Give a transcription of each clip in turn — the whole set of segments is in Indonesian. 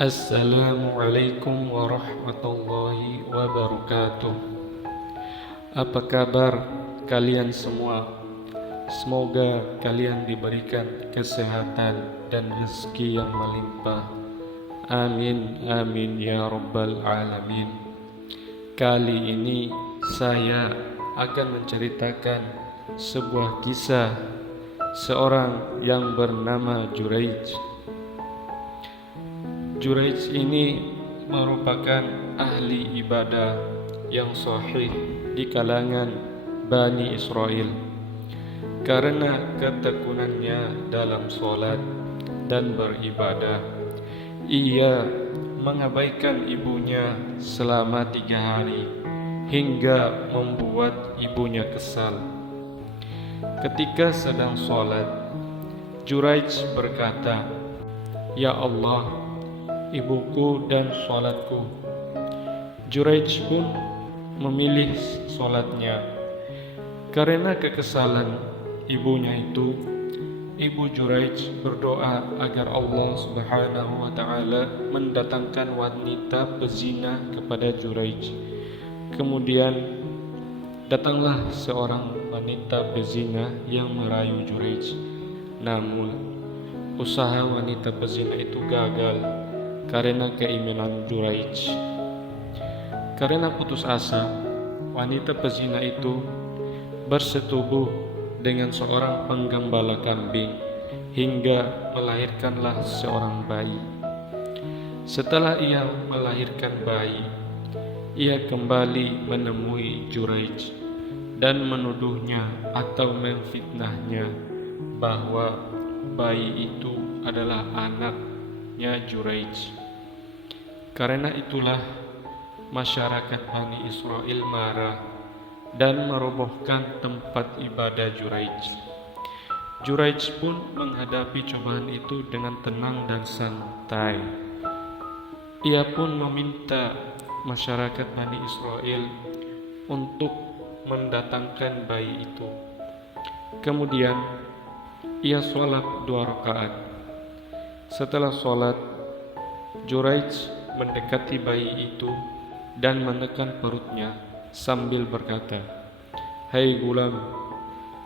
Assalamualaikum warahmatullahi wabarakatuh. Apa kabar kalian semua? Semoga kalian diberikan kesehatan dan rezeki yang melimpah. Amin, amin ya rabbal alamin. Kali ini saya akan menceritakan sebuah kisah seorang yang bernama Juraij. Juraij ini merupakan ahli ibadah yang sahih di kalangan Bani Israel karena ketekunannya dalam sholat dan beribadah. Ia mengabaikan ibunya selama 3 hari hingga membuat ibunya kesal. Ketika sedang sholat, Juraij berkata, "Ya Allah, ibuku dan sholatku." Juraij pun memilih sholatnya. Karena kekesalan ibunya itu, ibu Juraij berdoa agar Allah Subhanahu wa Ta'ala mendatangkan wanita pezina kepada Juraij. Kemudian datanglah seorang wanita pezina yang merayu Juraij. Namun usaha wanita pezina itu gagal karena keimanan Juraij. Karena putus asa, wanita pezina itu bersetubuh dengan seorang penggembala kambing hingga melahirkanlah seorang bayi. Setelah ia melahirkan bayi, ia kembali menemui Juraij dan menuduhnya atau memfitnahnya bahwa bayi itu adalah anaknya Juraij. Karena itulah masyarakat Bani Israel marah dan merobohkan tempat ibadah Juraij. Juraij pun menghadapi cobaan itu dengan tenang dan santai. Ia pun meminta masyarakat Bani Israel untuk mendatangkan bayi itu. Kemudian ia sholat 2 rakaat. Setelah sholat, Juraij mendekati bayi itu dan menekan perutnya sambil berkata, "Hai gulam,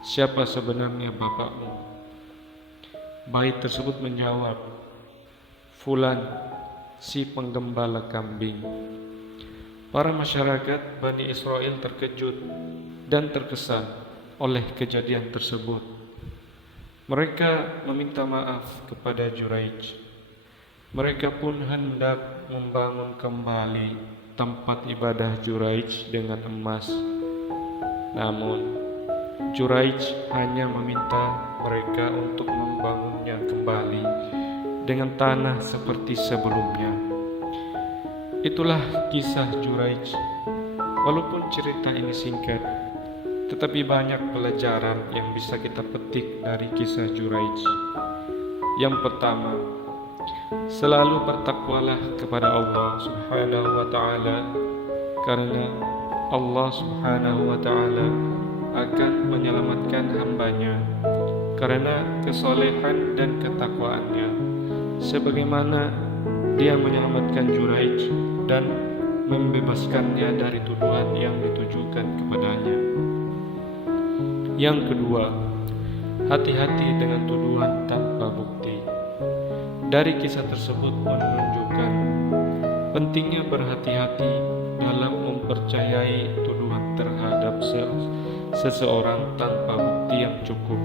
siapa sebenarnya bapakmu?" Bayi tersebut menjawab, "Fulan, si penggembala kambing." Para masyarakat Bani Israel terkejut dan terkesan oleh kejadian tersebut. Mereka meminta maaf kepada Juraij. Mereka pun hendak membangun kembali tempat ibadah Juraij dengan emas. Namun Juraij hanya meminta mereka untuk membangunnya kembali dengan tanah seperti sebelumnya. Itulah kisah Juraij. Walaupun cerita ini singkat, tetapi banyak pelajaran yang bisa kita petik dari kisah Juraij. Yang pertama, selalu bertakwalah kepada Allah Subhanahu wa Ta'ala, karena Allah Subhanahu wa Ta'ala akan menyelamatkan hambanya karena kesolehan dan ketakwaannya, sebagaimana dia menyelamatkan Juraij dan membebaskannya dari tuduhan yang ditujukan kepadanya. Yang kedua, hati-hati dengan tuduhan tanpa bukti. Dari kisah tersebut menunjukkan pentingnya berhati-hati dalam mempercayai tuduhan terhadap seseorang tanpa bukti yang cukup.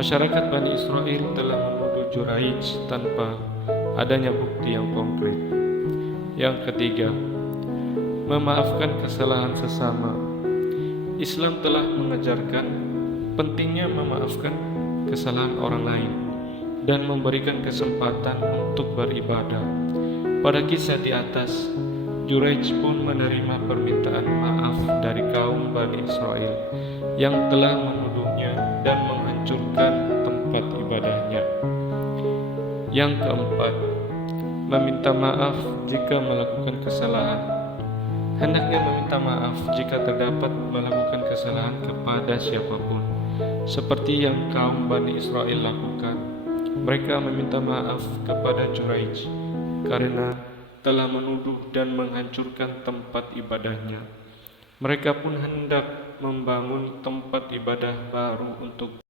Masyarakat Bani Israel telah menuduh Juraij tanpa adanya bukti yang konkret. Yang ketiga, memaafkan kesalahan sesama. Islam telah mengajarkan pentingnya memaafkan kesalahan orang lain dan memberikan kesempatan untuk beribadah. Pada kisah di atas, Juraij pun menerima permintaan maaf dari kaum Bani Israel yang telah menuduhnya dan menghancurkan tempat ibadahnya. Yang keempat, meminta maaf jika melakukan kesalahan. Hendaknya meminta maaf jika terdapat melakukan kesalahan kepada siapapun, seperti yang kaum Bani Israel lakukan. Mereka meminta maaf kepada Juraij karena telah menuduh dan menghancurkan tempat ibadahnya. Mereka pun hendak membangun tempat ibadah baru untuk